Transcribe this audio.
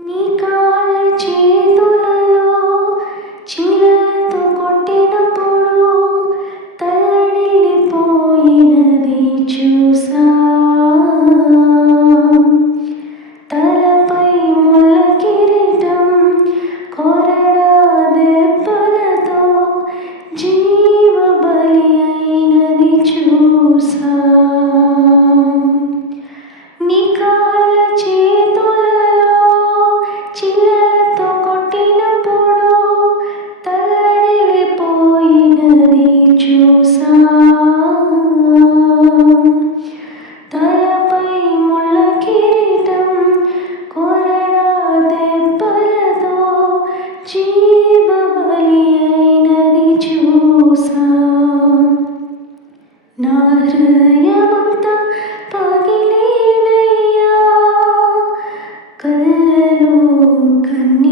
నీ కాళ్ళ చేతులలో చీలలతో కొట్టినప్పుడు తల్లడిల్లిపోయినది చూసా. తలపై ముళ్ళ కిరీటం కొరడా దెబ్బలతో జీవ బలి అయినది చూసా. నీ కాళ్ళ చేతులలో చీలలతో కొట్టినప్పుడు తల్లడిల్లిపోయినది చూసా. తలపై ముళ్ళ కిరీటం కొరడా దెబ్బలతో జీవ బలి అయినది చూసా. నా హృదయమంతా పగిలేనయ్యా, కళ్ళలో కన్నీరై